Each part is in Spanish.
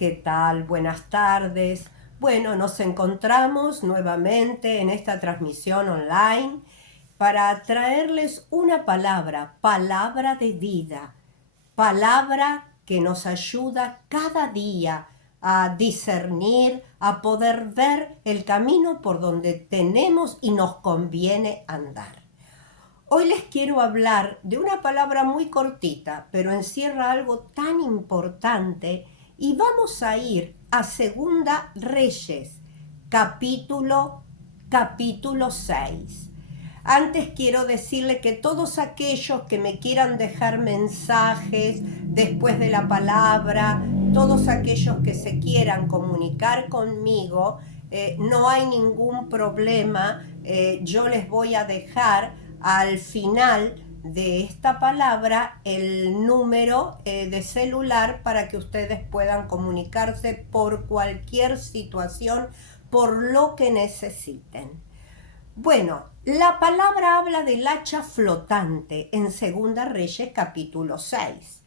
¿Qué tal? Buenas tardes. Bueno, nos encontramos nuevamente en esta transmisión online para traerles una palabra, palabra de vida, palabra que nos ayuda cada día a discernir, a poder ver el camino por donde tenemos y nos conviene andar. Hoy les quiero hablar de una palabra muy cortita, pero encierra algo tan importante y vamos a ir a Segunda Reyes, capítulo 6. Antes quiero decirle que todos aquellos que me quieran dejar mensajes después de la palabra, todos aquellos que se quieran comunicar conmigo, no hay ningún problema. Yo les voy a dejar al final de esta palabra el número de celular para que ustedes puedan comunicarse por cualquier situación, por lo que necesiten. Bueno, la palabra habla del hacha flotante en Segunda Reyes capítulo 6.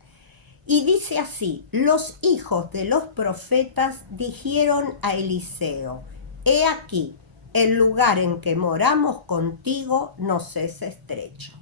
Y dice así: los hijos de los profetas dijeron a Eliseo: he aquí, el lugar en que moramos contigo nos es estrecho.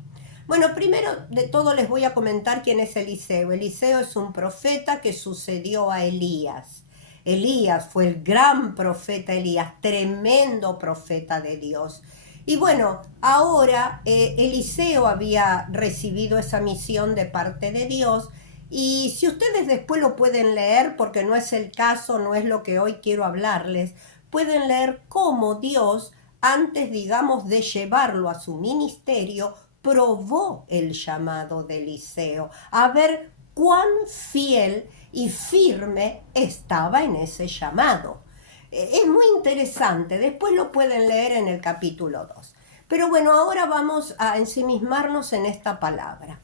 Bueno, primero de todo les voy a comentar quién es Eliseo. Eliseo es un profeta que sucedió a Elías. Elías fue el gran profeta Elías, tremendo profeta de Dios. Y bueno, ahora Eliseo había recibido esa misión de parte de Dios. Y si ustedes después lo pueden leer, porque no es el caso, no es lo que hoy quiero hablarles, pueden leer cómo Dios, antes, digamos, de llevarlo a su ministerio, probó el llamado de Eliseo, a ver cuán fiel y firme estaba en ese llamado. Es muy interesante, después lo pueden leer en el capítulo 2. Pero bueno, ahora vamos a ensimismarnos en esta palabra.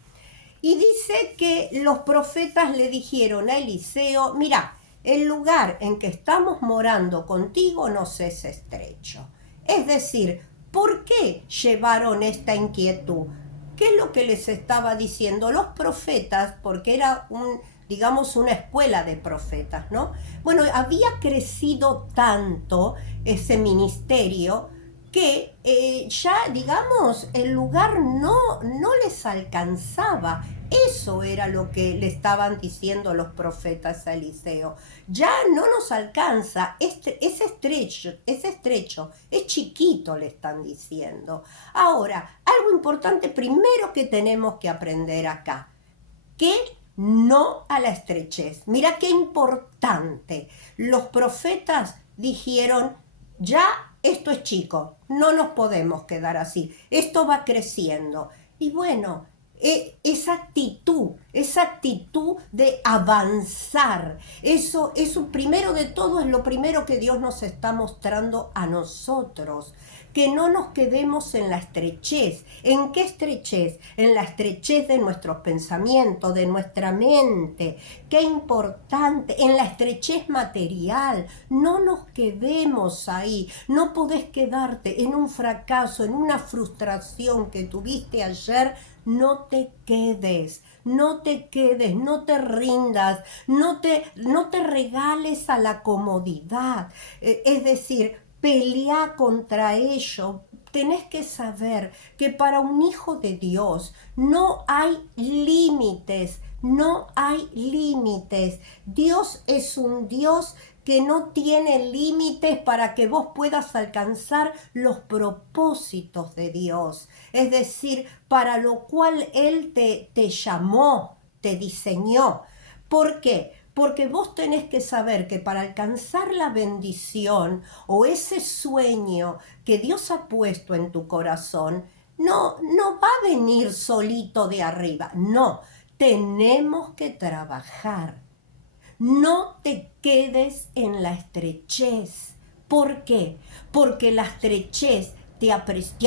Y dice que los profetas le dijeron a Eliseo: mira, el lugar en que estamos morando contigo nos es estrecho. Es decir, ¿por qué llevaron esta inquietud? ¿Qué es lo que les estaba diciendo los profetas? Porque era digamos, una escuela de profetas, ¿no? Bueno, había crecido tanto ese ministerio que ya, digamos, el lugar no les alcanzaba. Eso era lo que le estaban diciendo los profetas a Eliseo. Ya no nos alcanza, es estrecho, es chiquito, le están diciendo. Ahora, algo importante primero que tenemos que aprender acá, que no a la estrechez. Mira qué importante. Los profetas dijeron: ya esto es chico, no nos podemos quedar así, esto va creciendo. Y bueno, esa actitud de avanzar, eso primero de todo es lo primero que Dios nos está mostrando a nosotros, que no nos quedemos en la estrechez. ¿En qué estrechez? En la estrechez de nuestros pensamientos, de nuestra mente. Qué importante, en la estrechez material. No nos quedemos ahí. No podés quedarte en un fracaso, en una frustración que tuviste ayer. No te quedes, no te rindas, no te regales a la comodidad. Es decir, pelea contra ello. Tenés que saber que para un hijo de Dios no hay límites, no hay límites. Dios es un Dios que no tiene límites para que vos puedas alcanzar los propósitos de Dios. Es decir, para lo cual Él te llamó, te diseñó. ¿Por qué? Porque vos tenés que saber que para alcanzar la bendición o ese sueño que Dios ha puesto en tu corazón, no va a venir solito de arriba. No, tenemos que trabajar. No te quedes en la estrechez. ¿Por qué? Porque la estrechez te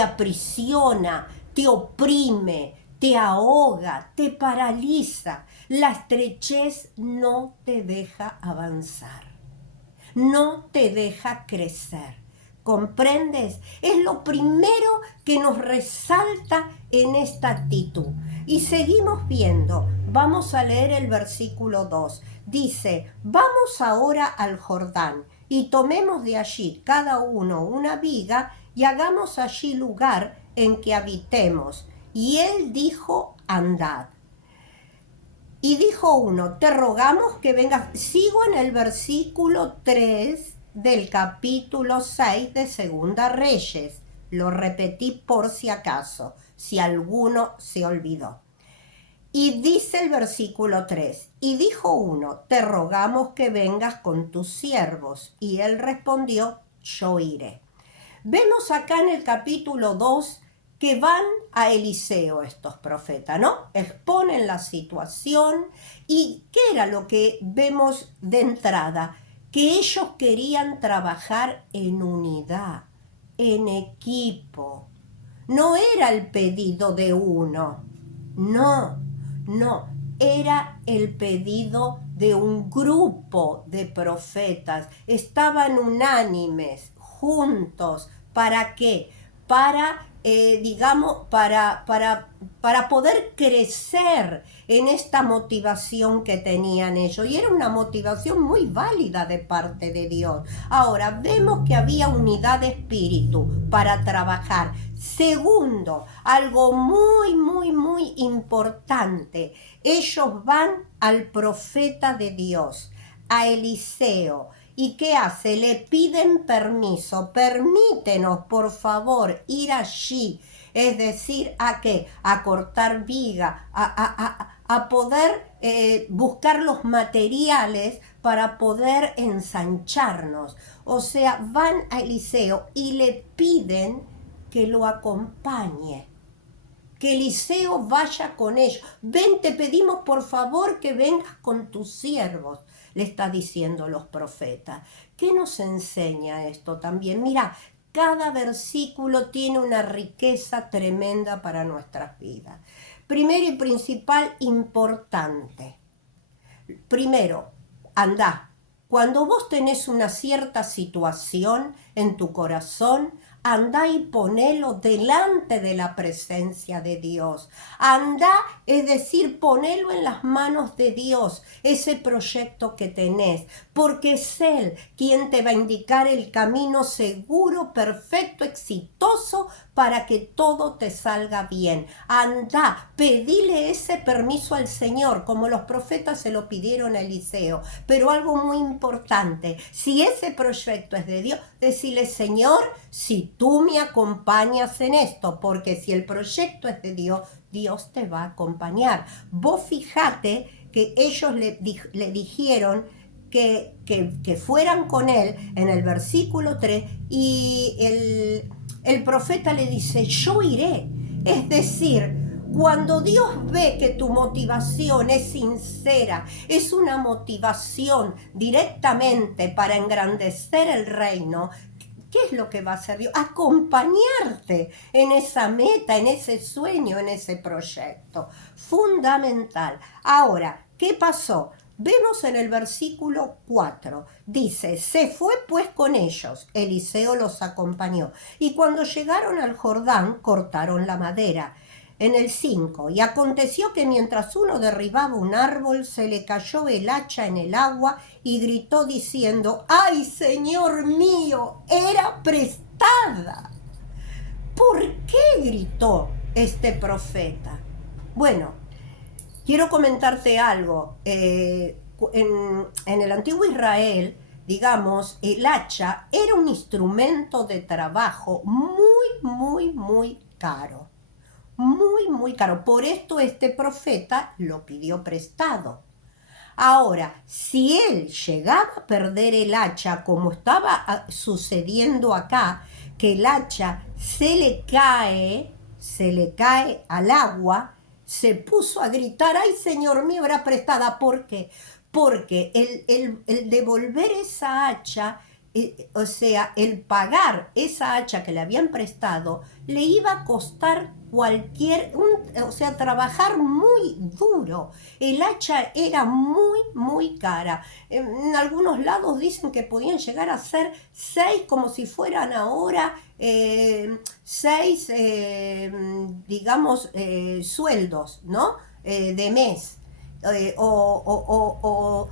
aprisiona, te oprime, te ahoga, te paraliza. La estrechez no te deja avanzar, no te deja crecer. ¿Comprendes? Es lo primero que nos resalta en esta actitud. Y seguimos viendo. Vamos a leer el versículo 2. Dice, vamos ahora al Jordán y tomemos de allí cada uno una viga y hagamos allí lugar en que habitemos. Y él dijo, andad. Y dijo uno, te rogamos que vengas. Sigo en el versículo 3 del capítulo 6 de Segunda Reyes. Lo repetí por si acaso, si alguno se olvidó. Y dice el versículo 3, y dijo uno, te rogamos que vengas con tus siervos. Y él respondió, yo iré. Vemos acá en el capítulo 2 que van a Eliseo estos profetas, ¿no? Exponen la situación. ¿Y qué era lo que vemos de entrada? Que ellos querían trabajar en unidad, en equipo. No era el pedido de uno, no, era el pedido de un grupo de profetas. Estaban unánimes, juntos. ¿Para qué? Para para poder crecer en esta motivación que tenían ellos. Y era una motivación muy válida de parte de Dios. Ahora, vemos que había unidad de espíritu para trabajar. Segundo, algo muy importante. Ellos van al profeta de Dios, a Eliseo. ¿Y qué hace? Le piden permiso. Permítenos, por favor, ir allí. Es decir, ¿a qué? A cortar viga, a poder buscar los materiales para poder ensancharnos. O sea, van a Eliseo y le piden que lo acompañe. Que Eliseo vaya con ellos. Ven, te pedimos por favor que vengas con tus siervos, le está diciendo los profetas. ¿Qué nos enseña esto también? Mira, cada versículo tiene una riqueza tremenda para nuestras vidas. Primero y principal, importante. Primero, andá. Cuando vos tenés una cierta situación en tu corazón, andá y ponelo delante de la presencia de Dios. Andá, es decir, ponelo en las manos de Dios, ese proyecto que tenés, porque es Él quien te va a indicar el camino seguro, perfecto, exitoso, para que todo te salga bien. Andá, pedile ese permiso al Señor, como los profetas se lo pidieron a Eliseo. Pero algo muy importante, si ese proyecto es de Dios, decile, Señor, si tú me acompañas en esto, porque si el proyecto es de Dios, Dios te va a acompañar. Vos fijate que ellos le dijeron que fueran con él en el versículo 3 y el profeta le dice, yo iré. Es decir, cuando Dios ve que tu motivación es sincera, es una motivación directamente para engrandecer el reino, ¿qué es lo que va a hacer Dios? Acompañarte en esa meta, en ese sueño, en ese proyecto. Fundamental. Ahora, ¿qué pasó? Vemos en el versículo 4, dice, se fue pues con ellos, Eliseo los acompañó, y cuando llegaron al Jordán cortaron la madera. En el 5, y aconteció que mientras uno derribaba un árbol, se le cayó el hacha en el agua y gritó diciendo, ¡ay, Señor mío, era prestada! ¿Por qué gritó este profeta? Bueno, quiero comentarte algo. En el antiguo Israel, digamos, el hacha era un instrumento de trabajo muy caro. Muy caro. Por esto este profeta lo pidió prestado. Ahora, si él llegaba a perder el hacha, como estaba sucediendo acá, que el hacha se le cae al agua, se puso a gritar, ¡ay, Señor mío, era prestada! ¿Por qué? Porque el devolver esa hacha o sea, el pagar esa hacha que le habían prestado, le iba a costar o sea, trabajar muy duro. El hacha era muy, muy cara. En algunos lados dicen que podían llegar a ser 6, como si fueran ahora 6, digamos, sueldos, ¿no? De mes. O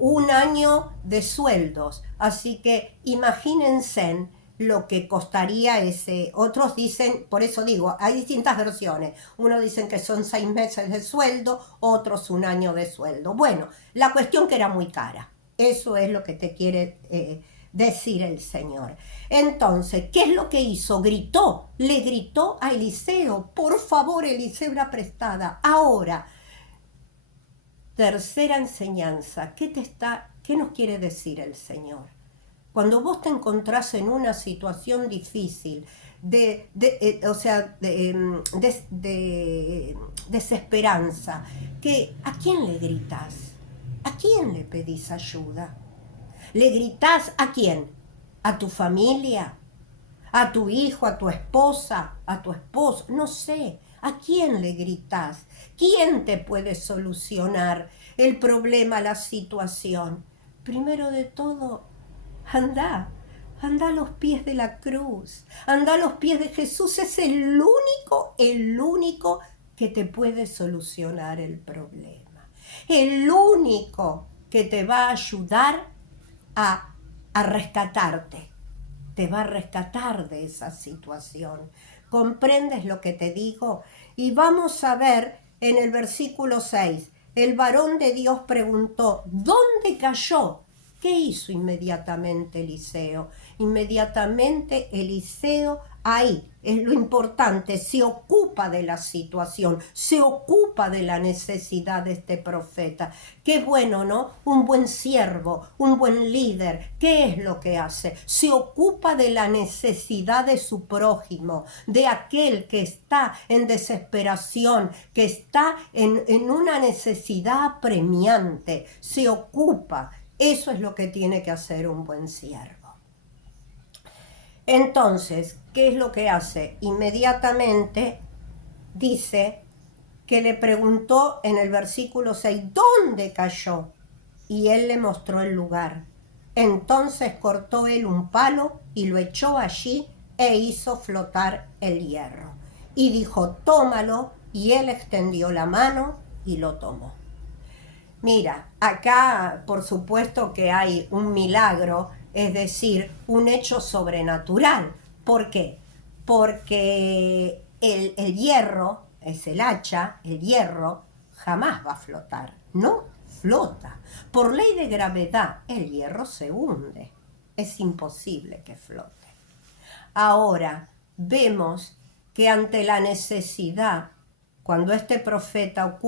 un año de sueldos. Así que imagínense lo que costaría ese. Otros dicen, por eso digo, hay distintas versiones. Unos dicen que son 6 meses de sueldo, otros un año de sueldo. Bueno, la cuestión que era muy cara. Eso es lo que te quiere decir el Señor. Entonces, ¿qué es lo que hizo? Le gritó a Eliseo, por favor, Eliseo, era prestada. Ahora, tercera enseñanza, ¿qué nos quiere decir el Señor? Cuando vos te encontrás en una situación difícil, o sea, de desesperanza, ¿a quién le gritas? ¿A quién le pedís ayuda? ¿Le gritás a quién? ¿A tu familia? ¿A tu hijo, a tu esposa, a tu esposo? No sé. ¿A quién le gritas? ¿Quién te puede solucionar el problema, la situación? Primero de todo, anda a los pies de la cruz, anda a los pies de Jesús. Es el único que te puede solucionar el problema. El único que te va a ayudar a rescatarte. Te va a rescatar de esa situación. ¿Comprendes lo que te digo? Y vamos a ver en el versículo 6. El varón de Dios preguntó, ¿dónde cayó? ¿Qué hizo inmediatamente Eliseo? Inmediatamente Eliseo, ahí es lo importante, se ocupa de la situación, se ocupa de la necesidad de este profeta. Qué bueno, ¿no? Un buen siervo, un buen líder, ¿qué es lo que hace? Se ocupa de la necesidad de su prójimo, de aquel que está en desesperación, que está en una necesidad apremiante. Se ocupa. Eso es lo que tiene que hacer un buen siervo. Entonces, ¿qué es lo que hace? Inmediatamente dice que le preguntó en el versículo 6, ¿dónde cayó? Y él le mostró el lugar. Entonces cortó él un palo y lo echó allí e hizo flotar el hierro. Y dijo, tómalo, y él extendió la mano y lo tomó. Mira, acá por supuesto que hay un milagro, es decir, un hecho sobrenatural. ¿Por qué? Porque el hierro, es el hacha, el hierro jamás va a flotar, no flota. Por ley de gravedad, el hierro se hunde. Es imposible que flote. Ahora, vemos que ante la necesidad, cuando este profeta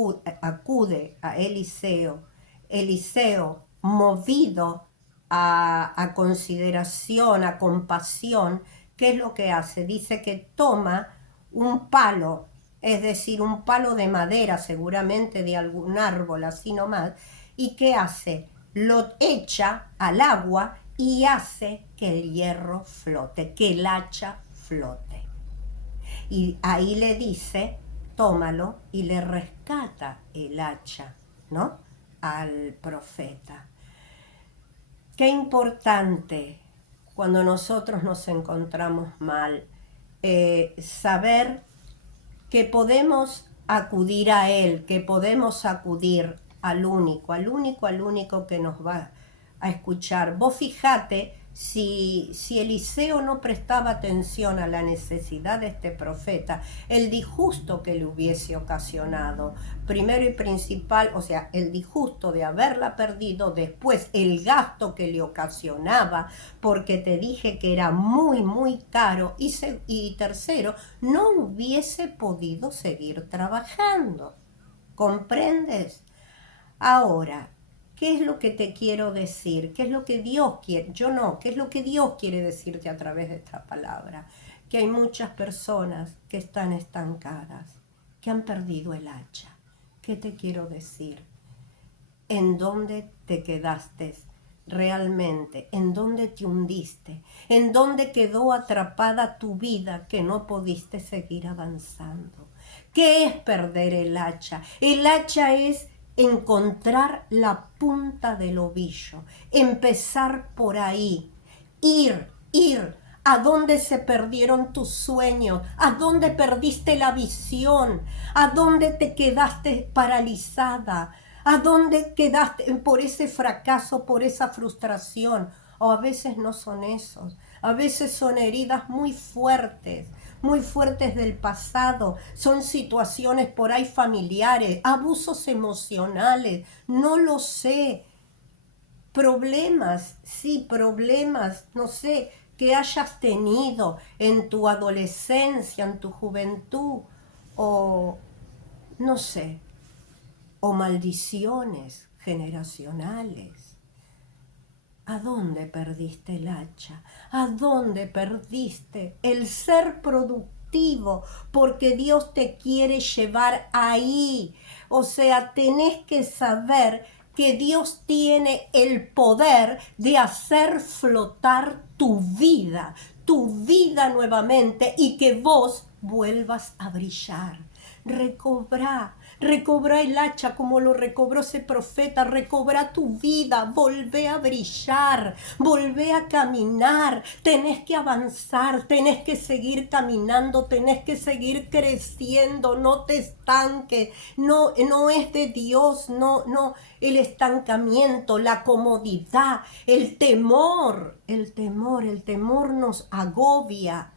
acude a Eliseo, Eliseo, movido a consideración, a compasión, ¿qué es lo que hace? Dice que toma un palo, es decir, un palo de madera, seguramente de algún árbol, así nomás, y ¿qué hace? Lo echa al agua y hace que el hierro flote, que el hacha flote. Y ahí le dice, tómalo, y le rescata el hacha, ¿no? Al profeta. Qué importante cuando nosotros nos encontramos mal, saber que podemos acudir a Él, que podemos acudir al único que nos va a escuchar. Vos fijate si Eliseo no prestaba atención a la necesidad de este profeta, el disgusto que le hubiese ocasionado, primero y principal, o sea, el disgusto de haberla perdido, después el gasto que le ocasionaba, porque te dije que era muy, muy caro, y tercero, no hubiese podido seguir trabajando. ¿Comprendes? Ahora, ¿qué es lo que te quiero decir? ¿Qué es lo que Dios quiere? Yo no, ¿qué es lo que Dios quiere decirte a través de esta palabra? Que hay muchas personas que están estancadas, que han perdido el hacha. ¿Qué te quiero decir? ¿En dónde te quedaste realmente en dónde te hundiste, en dónde quedó atrapada tu vida que no pudiste seguir avanzando. ¿Qué es perder el hacha? El hacha es encontrar la punta del ovillo, empezar por ahí, ir. ¿A dónde se perdieron tus sueños? ¿A dónde perdiste la visión? ¿A dónde te quedaste paralizada? ¿A dónde quedaste por ese fracaso, por esa frustración? O a veces no son esos, a veces son heridas muy fuertes del pasado, son situaciones por ahí familiares, abusos emocionales, no lo sé, problemas, sí, problemas, no sé, que hayas tenido en tu adolescencia, en tu juventud, o no sé, o maldiciones generacionales. ¿A dónde perdiste el hacha? ¿A dónde perdiste el ser productivo? Porque Dios te quiere llevar ahí. O sea, tenés que saber que Dios tiene el poder de hacer flotar tu vida nuevamente y que vos vuelvas a brillar. Recobra el hacha como lo recobró ese profeta, recobra tu vida, volvé a brillar, volvé a caminar, tenés que avanzar, tenés que seguir caminando, tenés que seguir creciendo, no te estanques, no es de Dios, no, el estancamiento, la comodidad, el temor nos agobia.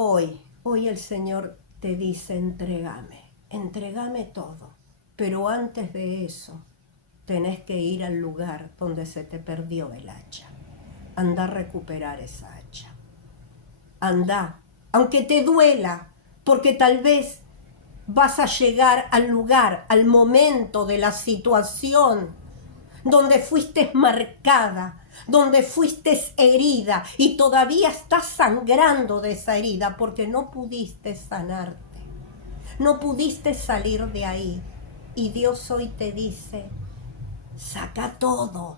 Hoy el Señor te dice, entrégame todo. Pero antes de eso, tenés que ir al lugar donde se te perdió el hacha. Anda a recuperar esa hacha. Anda, aunque te duela, porque tal vez vas a llegar al lugar, al momento de la situación donde fuiste marcada, donde fuiste herida y todavía estás sangrando de esa herida porque no pudiste sanarte, no pudiste salir de ahí. Y Dios hoy te dice, saca todo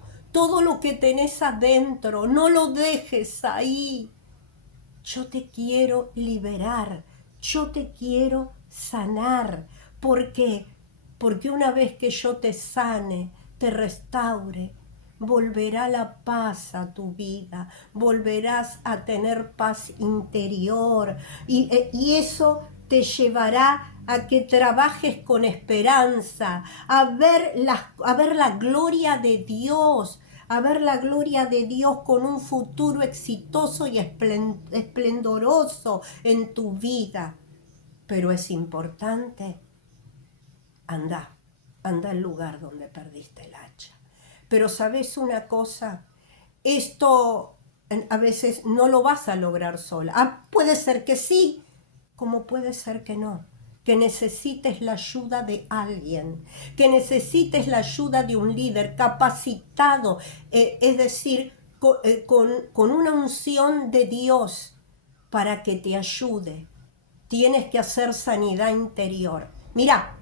lo que tenés adentro, no lo dejes ahí. Yo te quiero liberar, yo te quiero sanar. ¿Por qué? Porque una vez que yo te sane, te restaure, volverá la paz a tu vida, volverás a tener paz interior y eso te llevará a que trabajes con esperanza, a ver la gloria de Dios, a ver la gloria de Dios con un futuro exitoso y esplendoroso en tu vida. Pero es importante, anda al lugar donde perdiste el hacha. Pero ¿sabes una cosa? Esto a veces no lo vas a lograr sola. Puede ser que sí, como puede ser que no. Que necesites la ayuda de alguien, que necesites la ayuda de un líder capacitado, es decir, con una unción de Dios para que te ayude. Tienes que hacer sanidad interior. Mira,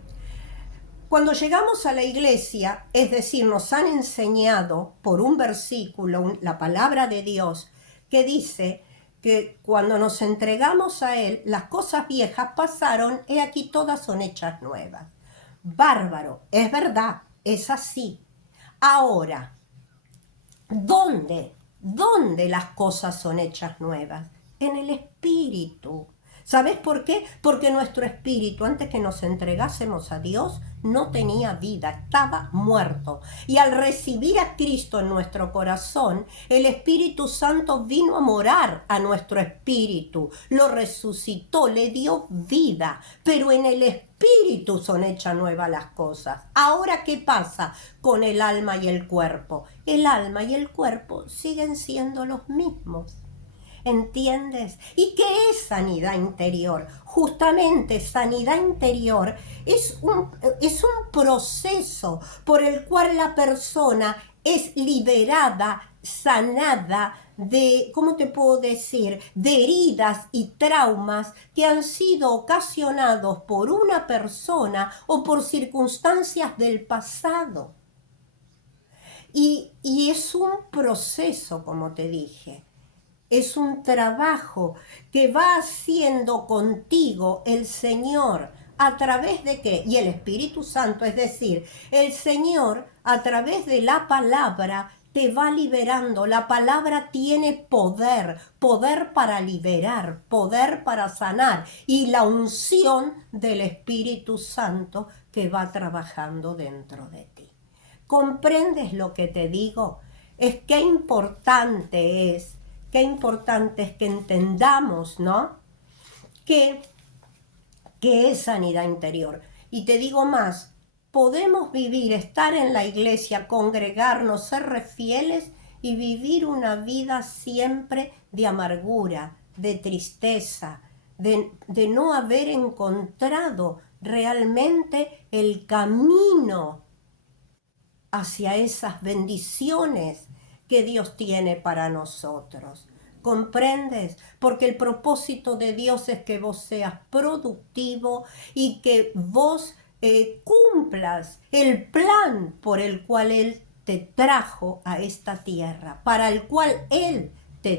cuando llegamos a la iglesia, es decir, nos han enseñado por un versículo, la palabra de Dios, que dice que cuando nos entregamos a Él, las cosas viejas pasaron, y aquí todas son hechas nuevas. Bárbaro, es verdad, es así. Ahora, ¿dónde las cosas son hechas nuevas? En el Espíritu. ¿Sabes por qué? Porque nuestro espíritu, antes que nos entregásemos a Dios, no tenía vida, estaba muerto. Y al recibir a Cristo en nuestro corazón, el Espíritu Santo vino a morar a nuestro espíritu, lo resucitó, le dio vida, pero en el espíritu son hechas nuevas las cosas. Ahora, ¿qué pasa con el alma y el cuerpo? El alma y el cuerpo siguen siendo los mismos. ¿Entiendes? ¿Y qué es sanidad interior? Justamente sanidad interior es un proceso por el cual la persona es liberada, sanada de, ¿cómo te puedo decir?, de heridas y traumas que han sido ocasionados por una persona o por circunstancias del pasado. Y es un proceso, como te dije. Es un trabajo que va haciendo contigo el Señor. ¿A través de qué? Y el Espíritu Santo, es decir, el Señor a través de la palabra te va liberando. La palabra tiene poder, poder para liberar, poder para sanar y la unción del Espíritu Santo que va trabajando dentro de ti. ¿Comprendes lo que te digo? Qué importante es que entendamos, ¿no? Que es sanidad interior. Y te digo más, podemos vivir, estar en la iglesia, congregarnos, ser fieles y vivir una vida siempre de amargura, de tristeza, de no haber encontrado realmente el camino hacia esas bendiciones que Dios tiene para nosotros. ¿Comprendes? Porque el propósito de Dios es que vos seas productivo y que vos cumplas el plan por el cual Él te trajo a esta tierra, para el cual Él te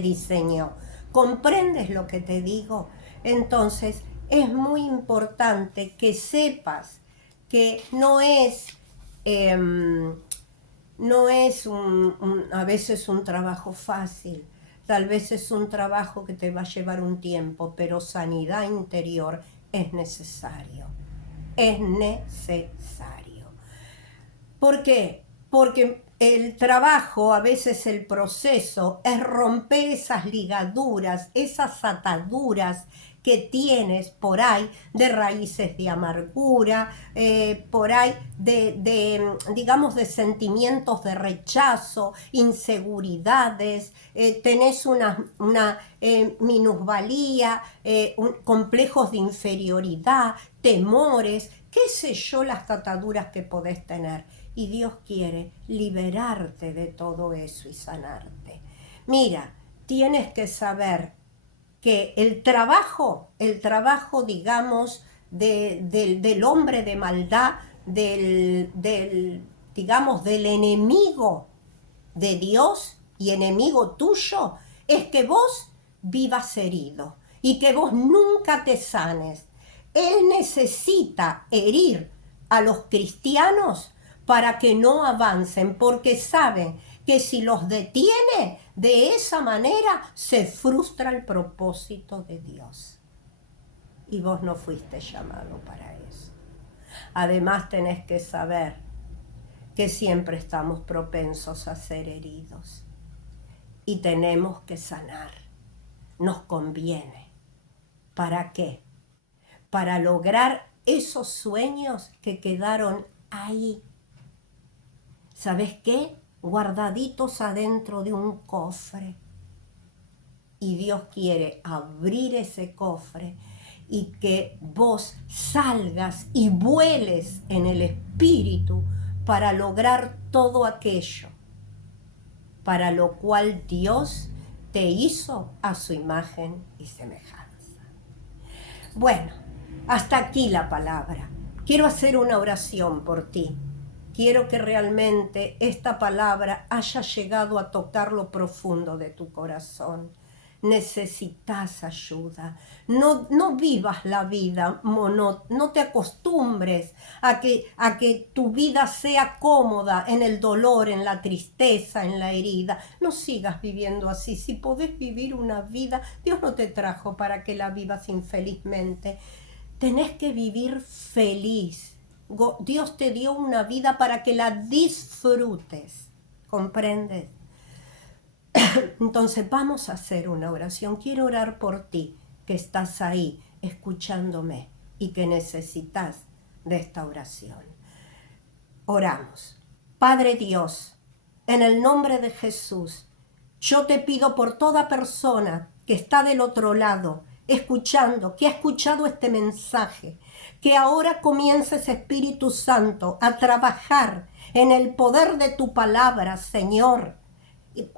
diseñó. ¿Comprendes lo que te digo? Entonces, es muy importante que sepas que no es a veces un trabajo fácil, tal vez es un trabajo que te va a llevar un tiempo, pero sanidad interior es necesario. Es necesario. ¿Por qué? Porque el trabajo, a veces el proceso, es romper esas ligaduras, esas ataduras que tienes por ahí de raíces de amargura, por ahí digamos, de sentimientos de rechazo, inseguridades, tenés una minusvalía, complejos de inferioridad, temores, qué sé yo, las ataduras que podés tener. Y Dios quiere liberarte de todo eso y sanarte. Mira, tienes que saber que el trabajo, digamos, del hombre de maldad, digamos, del enemigo de Dios y enemigo tuyo, es que vos vivas herido y que vos nunca te sanes. Él necesita herir a los cristianos para que no avancen, porque saben que si los detiene, de esa manera se frustra el propósito de Dios. Y vos no fuiste llamado para eso. Además tenés que saber que siempre estamos propensos a ser heridos. Y tenemos que sanar. Nos conviene. ¿Para qué? Para lograr esos sueños que quedaron ahí. ¿Sabes qué? Guardaditos adentro de un cofre. Y Dios quiere abrir ese cofre y que vos salgas y vueles en el espíritu para lograr todo aquello para lo cual Dios te hizo a su imagen y semejanza. Bueno, hasta aquí la palabra. Quiero hacer una oración por ti. Quiero que realmente esta palabra haya llegado a tocar lo profundo de tu corazón. Necesitas ayuda. No vivas la vida no te acostumbres a que tu vida sea cómoda en el dolor, en la tristeza, en la herida. No sigas viviendo así. Si podés vivir una vida, Dios no te trajo para que la vivas infelizmente. Tenés que vivir feliz. Dios te dio una vida para que la disfrutes. ¿Comprendes? Entonces vamos a hacer una oración. Quiero orar por ti, que estás ahí escuchándome y que necesitas de esta oración. Oramos. Padre Dios, en el nombre de Jesús, yo te pido por toda persona que está del otro lado, escuchando, que ha escuchado este mensaje, Que ahora comiences, Espíritu Santo, a trabajar en el poder de tu palabra, Señor,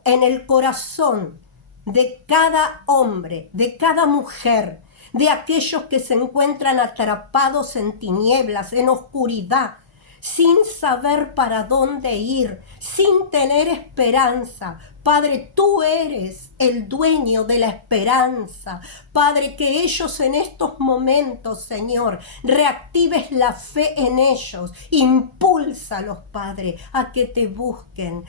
en el corazón de cada hombre, de cada mujer, de aquellos que se encuentran atrapados en tinieblas, en oscuridad, sin saber para dónde ir, sin tener esperanza. Padre, tú eres el dueño de la esperanza. Padre, que ellos en estos momentos, Señor, reactives la fe en ellos. Impúlsalos, Padre, a que te busquen,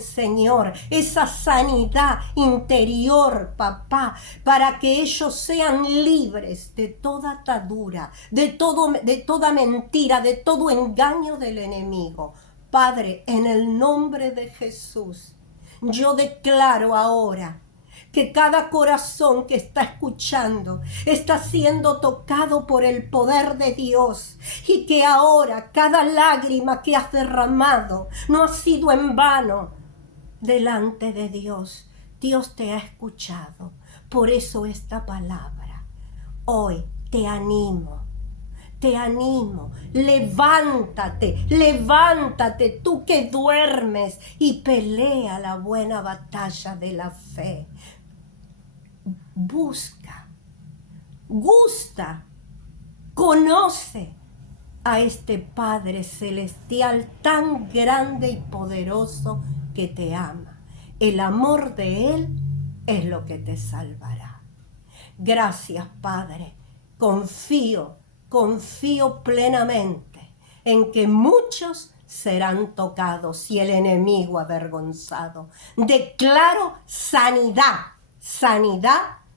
Señor, esa sanidad interior, papá, para que ellos sean libres de toda atadura, de toda mentira, de todo engaño del enemigo. Padre, en el nombre de Jesús, yo declaro ahora que cada corazón que está escuchando está siendo tocado por el poder de Dios, y que ahora cada lágrima que has derramado no ha sido en vano delante de Dios. Dios te ha escuchado. Por eso esta palabra. Hoy te animo, levántate, tú que duermes, y pelea la buena batalla de la fe. Busca, gusta, conoce a este Padre Celestial tan grande y poderoso que te ama. El amor de Él es lo que te salvará. Gracias, Padre. Confío plenamente en que muchos serán tocados y el enemigo avergonzado. Declaro sanidad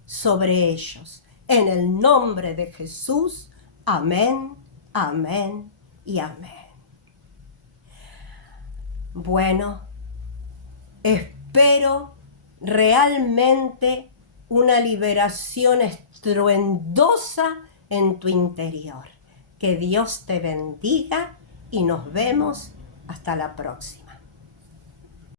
sobre ellos. En el nombre de Jesús. Amén, amén y amén. Bueno, espero realmente una liberación estruendosa en tu interior. Que Dios te bendiga y nos vemos hasta la próxima.